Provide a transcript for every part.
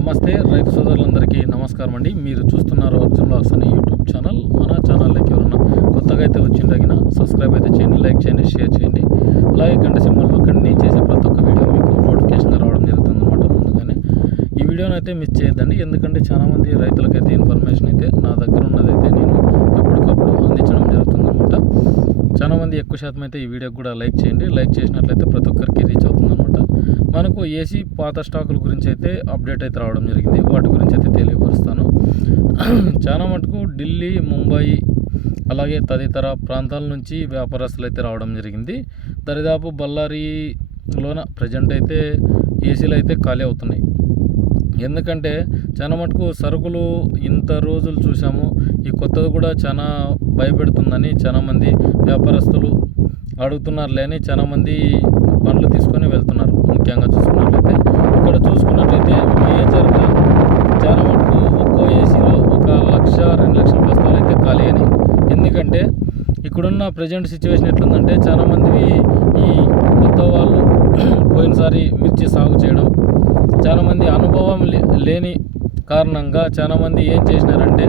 నమస్తే రైతు సోదరులందరికీ నమస్కారం అండి. మీరు చూస్తున్నారు అర్జున్ వ్లాగ్స్ అనే యూట్యూబ్ ఛానల్. మన ఛానల్లోకి ఎవరన్నా కొత్తగా అయితే వచ్చిందగిన సబ్స్క్రైబ్ అయితే చేయండి, లైక్ చేయండి, షేర్ చేయండి. అలాగే గంట సింబల్ నొక్కండి. నేను చేసే ప్రతి ఒక్క వీడియో మీకు నోటిఫికేషన్ రావడం జరుగుతుంది అనమాట. ముందుగానే ఈ వీడియోని అయితే మిస్ చేయొద్దండి, ఎందుకంటే చాలామంది రైతులకైతే ఇన్ఫర్మేషన్ అయితే నా దగ్గర ఉన్నదైతే నేను ఎప్పటికప్పుడు అందించడం జరుగుతుందన్నమాట. చాలామంది ఎక్కువ శాతం అయితే ఈ వీడియోకి కూడా లైక్ చేయండి. లైక్ చేసినట్లయితే ప్రతి ఒక్కరికి రీచ్ అవుతుందన్నమాట. మనకు ఏసీ పాత స్టాకుల గురించి అయితే అప్డేట్ అయితే రావడం జరిగింది. వాటి గురించి అయితే తెలియపరుస్తాను. చాలా మటుకు ఢిల్లీ, ముంబై అలాగే తదితర ప్రాంతాల నుంచి వ్యాపారస్తులు అయితే రావడం జరిగింది. దరిదాపు బళ్ళారిలోన ప్రజెంట్ అయితే ఏసీలు అయితే ఖాళీ అవుతున్నాయి. ఎందుకంటే చాలా మటుకు సరుకులు ఇంత రోజులు చూసాము, ఈ కొత్తది కూడా చాలా భయపెడుతుందని చాలామంది వ్యాపారస్తులు అడుగుతున్నారులే అని చాలామంది బండ్లు తీసుకొని వెళ్తున్నారు. ముఖ్యంగా చూసుకున్నట్లయితే ఇక్కడ చూసుకున్నట్లయితే మేజర్గా చాలా మటుకు ఒక్కో ఏసీలో 1,00,000-2 లక్షల బస్తాలు అయితే ఖాళీ అయినాయి. ఎందుకంటే ఇక్కడున్న ప్రజెంట్ సిచ్యువేషన్ ఎట్లుందంటే చాలామంది ఈ కొత్త వాళ్ళు పోయినసారి మిర్చి సాగు చేయడం, చాలామంది అనుభవం లేని కారణంగా చాలామంది ఏం చేసినారంటే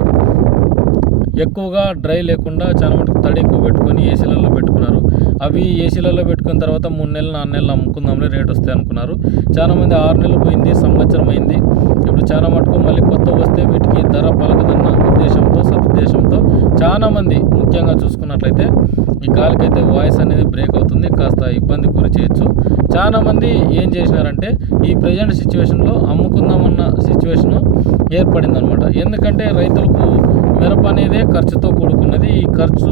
ఎక్కువగా డ్రై లేకుండా చాలా మటుకు తడి ఎక్కువ పెట్టుకొని ఏసీలలో పెట్టుకున్నారు. అవి ఏసీలలో పెట్టుకున్న తర్వాత 3 నెలలు 4 నెలలు అమ్ముకుందాంలే రేట్ వస్తాయి అనుకున్నారు. చాలామంది 6 నెలలు పోయింది, సంవత్సరం అయింది. ఇప్పుడు చాలా మటుకు మళ్ళీ కొత్త వస్తే వీటికి ధర పలకదన్న ఉద్దేశంతో సదుద్దేశంతో చాలామంది ముఖ్యంగా చూసుకున్నట్లయితే ఈ గాలికైతే వాయిస్ అనేది బ్రేక్ అవుతుంది, కాస్త ఇబ్బంది గురి చేయొచ్చు. చాలామంది ఏం చేసినారంటే ఈ ప్రజెంట్ సిచ్యువేషన్లో అమ్ముకుందామన్న సిచ్యువేషను ఏర్పడిందనమాట. ఎందుకంటే రైతులకు మిరప అనేదే ఖర్చుతో కూడుకున్నది. ఈ ఖర్చు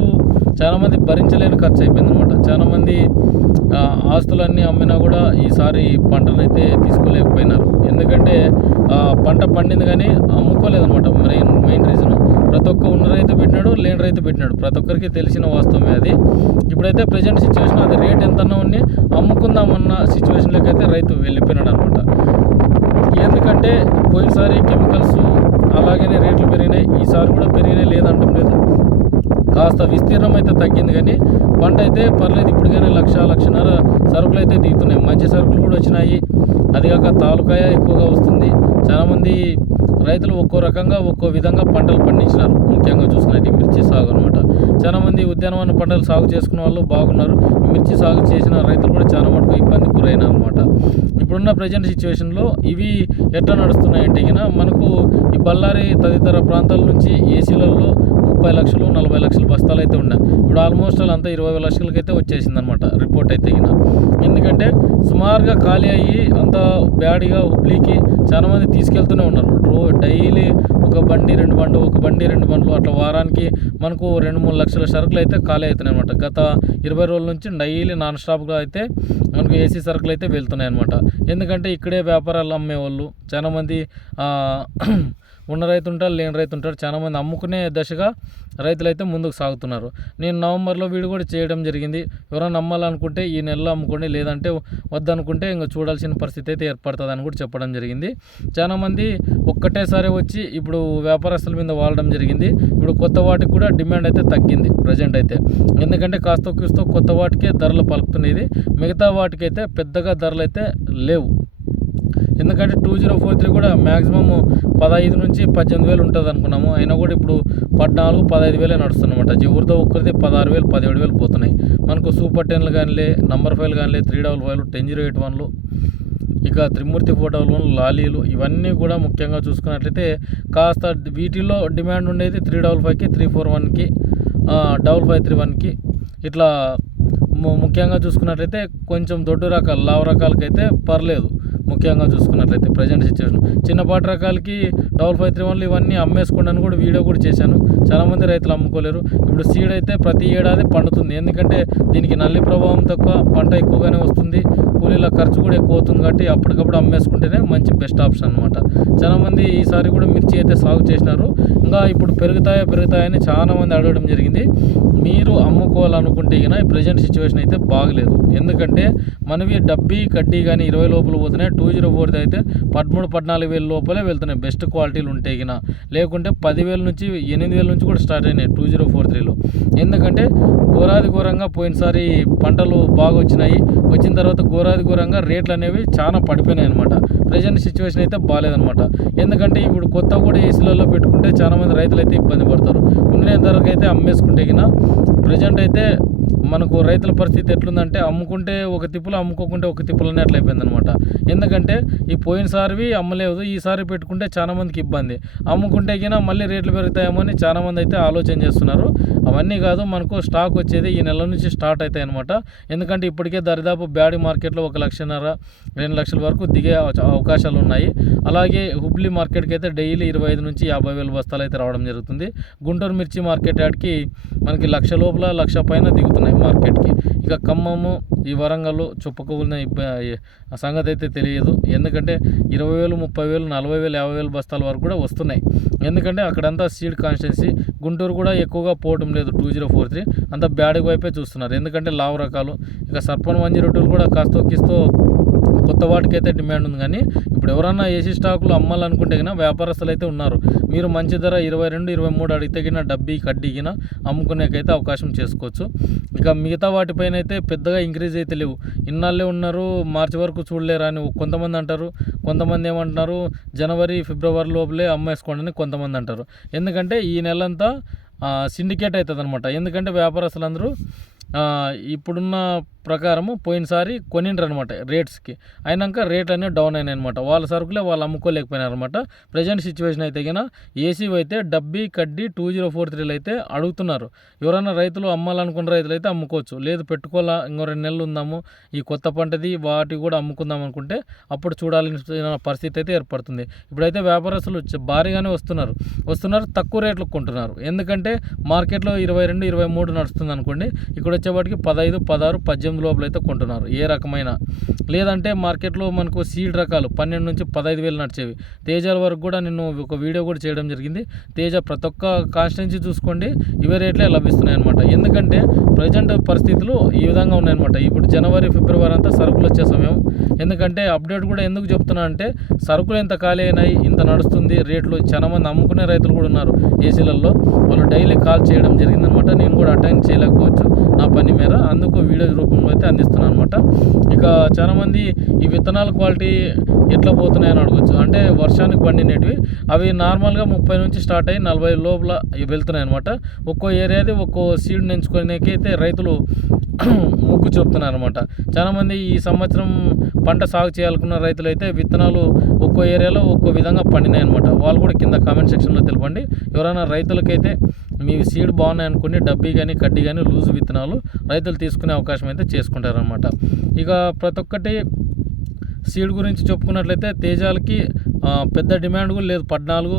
చాలామంది భరించలేని ఖర్చు అయిపోయిందనమాట. చాలామంది ఆస్తులన్నీ అమ్మినా కూడా ఈసారి పంటనైతే తీసుకోలేకపోయినారు. ఎందుకంటే పంట పండింది కానీ అమ్ముకోలేదనమాట. మెయిన్ రీజన్ ప్రతి ఒక్క ఉన్న రైతు పెట్టినాడు, లేని రైతు పెట్టినాడు. ప్రతి ఒక్కరికి తెలిసిన వాస్తవమే అది. ఇప్పుడైతే ప్రజెంట్ సిచ్యువేషన్ అది రేట్ ఎంతన్నా ఉన్ని అమ్ముకుందామన్న సిచ్యువేషన్లోకి అయితే రైతు వెళ్ళిపోయినాడు అనమాట. ఎందుకంటే పోయినసారి కెమికల్స్ అలాగనే రేట్లు పెరిగినాయి, ఈసారి కూడా పెరిగినాయి, లేదంటాం లేదు. కాస్త విస్తీర్ణం అయితే తగ్గింది కానీ పంట అయితే పర్లేదు. ఇప్పుడు కానీ 1,00,000-1,50,000 సరుకులు అయితే దిగుతున్నాయి. మంచి సరుకులు కూడా వచ్చినాయి. అదిగాక తాలూకాయ ఎక్కువగా వస్తుంది. చాలామంది రైతులు ఒక్కో రకంగా ఒక్కో విధంగా పంటలు పండించినారు. ముఖ్యంగా చూసుకున్నట్టు మిర్చి సాగు అనమాట. చాలామంది ఉద్యానవన పంటలు సాగు చేసుకున్న వాళ్ళు బాగున్నారు. మిర్చి సాగు చేసిన రైతులు కూడా చాలా మటుకు ఇబ్బంది గురైనారు అనమాట. ఇప్పుడున్న ప్రజెంట్ సిచ్యువేషన్లో ఇవి ఎట్లా నడుస్తున్నాయంటే మనకు ఈ బళ్ళారి తదితర ప్రాంతాల నుంచి ఏసీలలో 30 లక్షలు 40 లక్షల బస్తాలు అయితే ఉన్నాయి. ఇప్పుడు ఆల్మోస్ట్ అంతా 20 లక్షలకైతే వచ్చేసిందనమాట రిపోర్ట్ అయితే ఎందుకంటే సుమారుగా ఖాళీ అయ్యి అంత బ్యాడ్గా హుబ్లీకి చాలామంది తీసుకెళ్తూనే ఉన్నారు. డైలీ ఒక బండి 2 బండ్లు, ఒక బండి 2 బండ్లు అట్లా వారానికి మనకు 2-3 లక్షల సరుకులు అయితే ఖాళీ అవుతున్నాయి అనమాట. గత 20 రోజుల నుంచి డైలీ నాన్ స్టాప్గా అయితే మనకు ఏసీ సరుకులు అయితే వెళ్తున్నాయి అనమాట. ఎందుకంటే ఇక్కడే వ్యాపారాలు అమ్మేవాళ్ళు చాలామంది ఉన్న రైతు ఉంటారు, లేని రైతు ఉంటారు. చాలామంది అమ్ముకునే దశగా రైతులు ముందుకు సాగుతున్నారు. నేను నవంబర్లో వీడియో కూడా చేయడం జరిగింది. ఎవరైనా నమ్మాలనుకుంటే ఈ నెలలో అమ్ముకోండి, లేదంటే వద్దనుకుంటే ఇంకా చూడాల్సిన పరిస్థితి అయితే ఏర్పడుతుంది అని కూడా చెప్పడం జరిగింది. చాలామంది ఒక్కటేసారి వచ్చి ఇప్పుడు వ్యాపారస్తుల మీద వాడడం జరిగింది. ఇప్పుడు కొత్త వాటికి కూడా డిమాండ్ అయితే తగ్గింది ప్రజెంట్ అయితే. ఎందుకంటే కాస్త కూస్తో కొత్త వాటికే ధరలు పలుకుతున్నాయి. మిగతా వాటికైతే పెద్దగా ధరలు అయితే లేవు. ఎందుకంటే 2043 కూడా మ్యాక్సిమం 15 నుంచి 18,000 ఉంటుంది అనుకున్నాము. అయినా కూడా ఇప్పుడు 14-15,000 నడుస్తుందన్నమాట. ఎవరితో ఒక్కరిది 16,000-17,000 పోతున్నాయి. మనకు సూపర్ 10లు కానిలే, నంబర్ 5లు కానిలే, 355లు, 1008 ఇక త్రిమూర్తి 411 లాలీలు ఇవన్నీ కూడా ముఖ్యంగా చూసుకున్నట్లయితే కాస్త వీటిల్లో డిమాండ్ ఉండేది 355కి, 341కి, 5531కి ఇట్లా ముఖ్యంగా చూసుకున్నట్లయితే కొంచెం దొడ్డు రకాలు లావు రకాలకైతే పర్లేదు. ముఖ్యంగా చూసుకున్నట్లయితే ప్రజెంట్ సిచ్యువేషన్ చిన్నపాటి రకాలకి 5531 ఇవన్నీ అమ్మేసుకోండి అని కూడా వీడియో కూడా చేశాను. చాలామంది రైతులు అమ్ముకోలేరు. ఇప్పుడు సీడ్ అయితే ప్రతి ఏడాది పండుతుంది. ఎందుకంటే దీనికి నల్లి ప్రభావం తక్కువ, పంట ఎక్కువగానే వస్తుంది, కూలీల ఖర్చు కూడా ఎక్కువ అవుతుంది. కాబట్టి అప్పటికప్పుడు అమ్మేసుకుంటేనే మంచి బెస్ట్ ఆప్షన్ అనమాట. చాలామంది ఈసారి కూడా మిర్చి అయితే సాగు చేసినారు. ఇంకా ఇప్పుడు పెరుగుతాయని చాలామంది అడగడం జరిగింది. మీరు అమ్ముకోవాలనుకుంటే ఈ ప్రజెంట్ సిచ్యువేషన్ అయితే బాగలేదు. ఎందుకంటే మనవి డబ్బీ కడ్డీ కానీ 20 లోపల పోతున్నాయి. 2040 అయితే 13-14,000 లోపలే వెళ్తున్నాయి బెస్ట్ క్వాలిటీలు ఉంటే లేకుంటే 10,000 నుంచి 8,000 నుంచి కూడా స్టార్ట్ అయినాయి 2043లో. ఎందుకంటే ఘోరాది ఘోరంగా పోయినసారి పంటలు బాగా వచ్చినాయి. వచ్చిన తర్వాత ఘోరాధిఘోరంగా రేట్లు అనేవి చాలా పడిపోయినాయి అనమాట. ప్రజెంట్ సిచ్యువేషన్ అయితే బాగాలేదనమాట. ఎందుకంటే ఇప్పుడు కొత్త కూడా ఏసీలలో పెట్టుకుంటే చాలామంది రైతులు అయితే ఇబ్బంది పడతారు. ఉన్న ధరకు అయితే అమ్మేసుకుంటే గిన ప్రజెంట్ అయితే మనకు రైతుల పరిస్థితి ఎట్లుందంటే అమ్ముకుంటే ఒక తిప్పులు, అమ్ముకోకుంటే ఒక తిప్పులనే అట్లా అయిపోయిందనమాట. ఎందుకంటే ఈ పోయినసారివి అమ్మలేదు, ఈసారి పెట్టుకుంటే చాలామందికి ఇబ్బంది. అమ్ముకుంటే గిన మళ్ళీ రేట్లు పెరుగుతాయేమో అని చాలామంది అయితే ఆలోచన చేస్తున్నారు. అవన్నీ కాదు, మనకు స్టాక్ వచ్చేది ఈ నెల నుంచి స్టార్ట్ అవుతాయి అనమాట. ఎందుకంటే ఇప్పటికే దరిదాపు బ్యాడీ మార్కెట్లో 1,50,000 2 లక్షల వరకు దిగే అవకాశాలు ఉన్నాయి. అలాగే హుబ్లీ మార్కెట్కి అయితే డైలీ 25 నుంచి 50,000 బస్తాలు అయితే రావడం జరుగుతుంది. గుంటూరు మిర్చి మార్కెట్ యాడ్కి మనకి 1,00,000 లోపల 1,00,000 పైన దిగుతున్నాయి మార్కెట్కి. ఇక ఖమ్మము, ఈ వరంగల్ చుప్పకూలిన ఆ సంగతి అయితే తెలియదు. ఎందుకంటే 20,000 30,000 40,000 50,000 బస్తాల వరకు కూడా వస్తున్నాయి. ఎందుకంటే అక్కడంతా సీడ్ కాన్స్టెన్సీ. గుంటూరు కూడా ఎక్కువగా పోవటం లేదు 2043, అంతా బ్యాడ్ వైపే చూస్తున్నారు. ఎందుకంటే లావు రకాలు, ఇక సర్పన్ 102 కూడా కాస్త తొక్కిస్తూ కొత్త వాటికైతే డిమాండ్ ఉంది. కానీ ఇప్పుడు ఎవరన్నా ఏసీ స్టాకులు అమ్మాలనుకుంటే కన్నా వ్యాపారస్తులు అయితే ఉన్నారు. మీరు మంచి ధర 22 23 అడిగితే కినా డబ్బీ కడ్డీగిన అమ్ముకునేకైతే అవకాశం చేసుకోవచ్చు. ఇక మిగతా వాటిపైన అయితే పెద్దగా ఇంక్రీజ్ అయితే లేవు. ఇన్నాళ్ళే ఉన్నారు, మార్చి వరకు చూడలేరు అని కొంతమంది అంటారు. కొంతమంది ఏమంటున్నారు, జనవరి ఫిబ్రవరి లోపలే అమ్మేసుకోండి అని కొంతమంది అంటారు. ఎందుకంటే ఈ నెలంతా సిండికేట్ అవుతుంది అనమాట. ఎందుకంటే వ్యాపారస్తులందరూ ఇప్పుడున్న ప్రకారము పోయినసారి కొనిండ్రు అనమాట రేట్స్కి, అయినాక రేట్లు అనేవి డౌన్ అయినాయి అనమాట. వాళ్ళ సరుకులే వాళ్ళు అమ్ముకోలేకపోయినారు అనమాట. ప్రజెంట్ సిచ్యువేషన్ అయితే కినా ఏసీ అయితే డబ్బీ కడ్డీ 2043 అయితే అడుగుతున్నారు. ఎవరైనా రైతులు అమ్మాలనుకున్న రైతులు అయితే అమ్ముకోవచ్చు. లేదు పెట్టుకోవాలా, ఇంకో 2 నెలలు ఉందాము, ఈ కొత్త పంటది వాటి కూడా అమ్ముకుందాం అనుకుంటే అప్పుడు చూడాల్సిన పరిస్థితి అయితే ఏర్పడుతుంది. ఇప్పుడైతే వ్యాపారస్తులు భారీగానే వస్తున్నారు, తక్కువ రేట్లకు కొంటున్నారు. ఎందుకంటే మార్కెట్లో 22 23 నడుస్తుంది అనుకోండి, ఇక్కడ వచ్చేవాటికి 15 16 18 లోపల అయితే కొంటున్నారు ఏ రకమైన. లేదంటే మార్కెట్లో మనకు సీడ్ రకాలు 12 నుంచి 15,000 నడిచేవి. తేజాల వరకు కూడా నేను ఒక వీడియో కూడా చేయడం జరిగింది. తేజ ప్రతి ఒక్క కాన్స్టెన్సీ చూసుకోండి, ఇవే రేట్లే లభిస్తున్నాయి అనమాట. ఎందుకంటే ప్రజెంట్ పరిస్థితులు ఈ విధంగా ఉన్నాయన్నమాట. ఇప్పుడు జనవరి ఫిబ్రవరి అంతా సరుకులు వచ్చే సమయం. ఎందుకంటే అప్డేట్ కూడా ఎందుకు చెప్తున్నా అంటే సరుకులు ఎంత ఖాళీ అయినాయి, ఇంత నడుస్తుంది రేట్లు. చాలామంది అమ్ముకునే రైతులు కూడా ఉన్నారు ఏసీలలో, వాళ్ళు డైలీ కాల్ చేయడం జరిగిందనమాట. నేను కూడా అటెండ్ చేయలేకపోవచ్చు నా పని మేర, అందుకు వీడియో రూపంలో అయితే అందిస్తున్నాను అనమాట. ఇక చాలామంది ఈ విత్తనాల క్వాలిటీ ఎట్లా పోతున్నాయని అడగచ్చు. అంటే వర్షానికి పండినవి అవి నార్మల్గా 30 నుంచి స్టార్ట్ అయ్యి 40 లోపల వెళ్తున్నాయి అనమాట. ఒక్కో ఏరియాది ఒక్కో సీడ్ ఎంచుకునేకైతే రైతులు మొగ్గు చూపుతున్నారు అనమాట. చాలామంది ఈ సంవత్సరం పంట సాగు చేయాలనుకున్న రైతులు అయితే విత్తనాలు ఒక్కో ఏరియాలో ఒక్కో విధంగా పండినాయి అనమాట. వాళ్ళు కూడా కింద కామెంట్ సెక్షన్లో తెలపండి. ఎవరైనా రైతులకైతే మీ సీడ్ బాగున్నాయి అనుకుని డబ్బీ కానీ కడ్డీ కానీ లూజు విత్తనాలు రైతులు తీసుకునే అవకాశం అయితే చేసుకుంటారనమాట. ఇక ప్రతి ఒక్కటి సీడ్ గురించి చెప్పుకున్నట్లయితే తేజాలకి పెద్ద డిమాండ్ కూడా లేదు. 14,500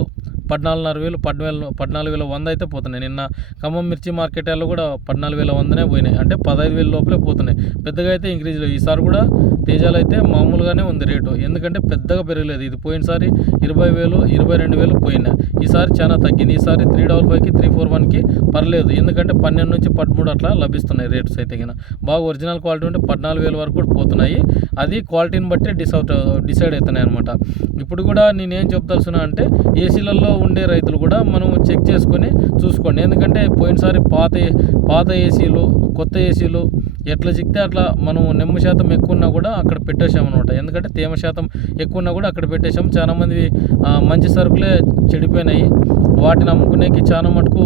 14,100 అయితే పోతున్నాయి. నిన్న ఖమ్మం మిర్చి మార్కెట్లో కూడా 14,100 పోయినాయి. అంటే 15,000 లోపలే పోతున్నాయి. పెద్దగా అయితే ఇంక్రీజ్ లేదు. ఈసారి కూడా తేజాలు అయితే మామూలుగానే ఉంది రేటు. ఎందుకంటే పెద్దగా పెరగలేదు. ఇది పోయినసారి 20,000 22,000 పోయినాయి. ఈసారి చాలా తగ్గింది. ఈసారి 355కి 341కి పర్లేదు. ఎందుకంటే 12 నుంచి 13 అట్లా లభిస్తున్నాయి రేట్స్ అయితే కింద. బాగా ఒరిజినల్ క్వాలిటీ ఉంటే 14,000 వరకు కూడా పోతున్నాయి. అది క్వాలిటీని బట్టి డిసైడ్ అవుతున్నాయి అనమాట. ఇప్పుడు కూడా నేనేం చెప్తాల్సిన అంటే ఏసీలలో ఉండే రైతులు కూడా మనం చెక్ చేసుకొని చూసుకోండి. ఎందుకంటే పోయినసారి పాత ఏసీలు కొత్త ఏసీలు ఎట్లా చిక్తే అట్లా మనం నెమ్మ శాతం ఎక్కువ ఉన్నా కూడా అక్కడ పెట్టేసామన్నమాట. ఎందుకంటే తేమ శాతం ఎక్కువ ఉన్నా కూడా అక్కడ పెట్టేసాం. చాలామంది మంచి సరుకులే చెడిపోయినాయి. వాటిని అమ్ముకునేకి చాలా మటుకు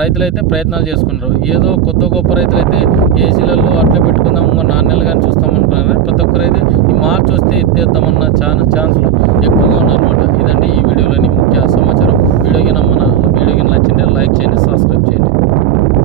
రైతులు అయితే ప్రయత్నాలు చేసుకున్నారు. ఏదో కొత్త గొప్ప రైతులు అయితే ఏసీలలో అట్లా పెట్టుకుందాం, 4 నెలలు కానీ చూస్తాం అనుకున్నారు. ప్రతి ఒక్కరైతే ఈ మార్చి వస్తే ఎత్తేద్దామన్న చాలా ఛాన్సులు ఎక్కువగా